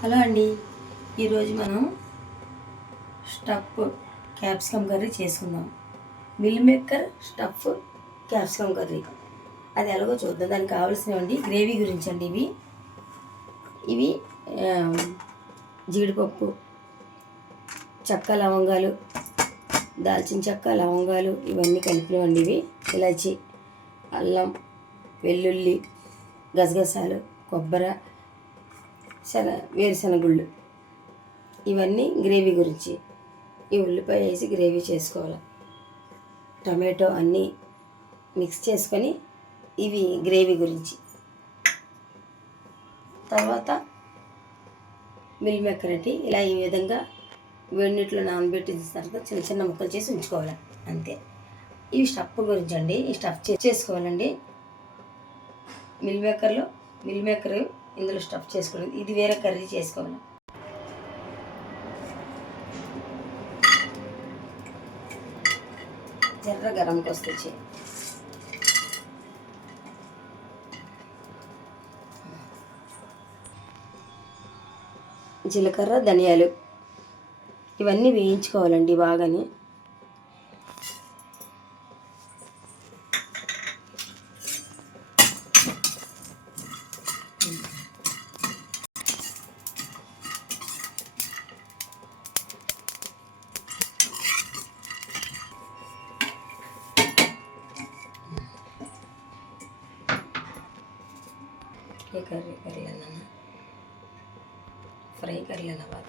Hello అండి, ఈరోజు మనం స్టఫ్ క్యాప్సికమ్ కర్రీ చేసుకుందాం. Meal maker stuff capsicum curry అది ఎలాగో చూద్దాం. దానికి కావాల్సినవండి గ్రేవీ గురించి అండి. ఇవి జీడిపప్పు, చెక్క, లవంగాలు, దాల్చిన చెక్క, లవంగాలు ఇవన్నీ కలిపినవండి. ఇవి ఇలాచి, అల్లం, వెల్లుల్లి, గసగసాలు, కొబ్బరి, వేరుశనగుళ్ళు ఇవన్నీ గ్రేవీ గురించి. ఈ ఉల్లిపాయ వేసి గ్రేవీ చేసుకోవాలి. టమాటో అన్నీ మిక్స్ చేసుకొని ఇవి గ్రేవీ గురించి. తర్వాత మిల్ మేకర్ అంటే ఇలా ఈ విధంగా వేడినీటిలో నానబెట్టిన తర్వాత చిన్న చిన్న ముక్కలు చేసి ఉంచుకోవాలి, అంతే. ఇవి స్టఫ్ గురించి అండి. ఈ స్టఫ్ చేసుకోవాలండి. మిల్ మేకర్ ఇందులో స్టఫ్ చేసుకోవాలి. ఇది వేరే కర్రీ చేసుకోవాలి. జర్ర గరంకి వస్తే జీలకర్ర, ధనియాలు ఇవన్నీ వేయించుకోవాలండి బాగానే. करी कर लेना ना, फ्राई कर लेना बाद।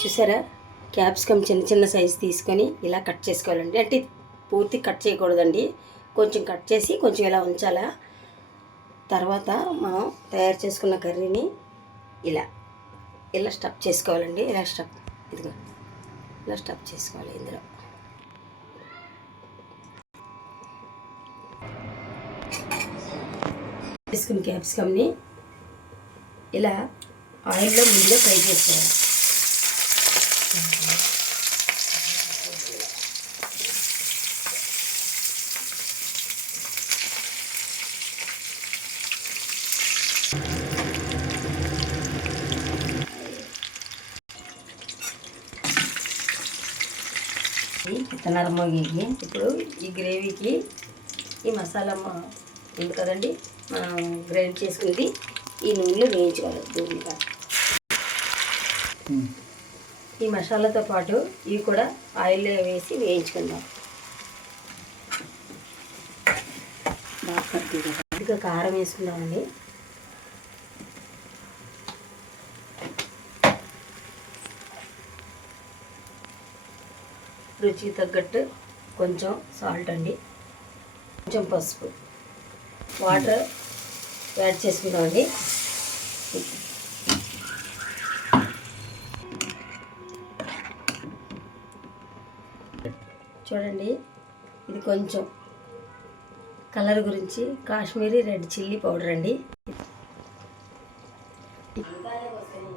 చూసారా, క్యాప్సికమ్ చిన్న చిన్న సైజు తీసుకొని ఇలా కట్ చేసుకోవాలండి. అంటే పూర్తి కట్ చేయకూడదండి, కొంచెం కట్ చేసి కొంచెం ఇలా ఉంచాలా. తర్వాత మనం తయారు చేసుకున్న కర్రీని ఇలా ఇలా స్టఫ్ చేసుకోవాలండి. ఇలా స్టఫ్, ఇదిగో ఇలా స్టఫ్ చేసుకోవాలి. ఇందులో తీసుకున్న క్యాప్సికమ్ని ఇలా ఆయిల్లో ముందుగా ఫ్రై చేసుకోవాలి. విత్తనాలమ్మ ఇప్పుడు ఈ గ్రేవీకి ఈ మసాలమ్మ ఉంది కదండి, మనం గ్రైండ్ చేసుకుంది ఈ నూనెలో వేయించుకోవాలి దూరంగా. ఈ మసాలాతో పాటు ఇవి కూడా ఆయిల్లో వేసి వేయించుకుందాం. బాగా కారం వేసుకుందామండి. రుచికి తగ్గట్టు కొంచెం సాల్ట్ అండి, కొంచెం పసుపు, వాటర్ యాడ్ చేసుకుందామండి. చూడండి, ఇది కొంచెం కలర్ గురించి కాశ్మీరీ రెడ్ చిల్లీ పౌడర్ అండి. ఇంకా వస్తాయి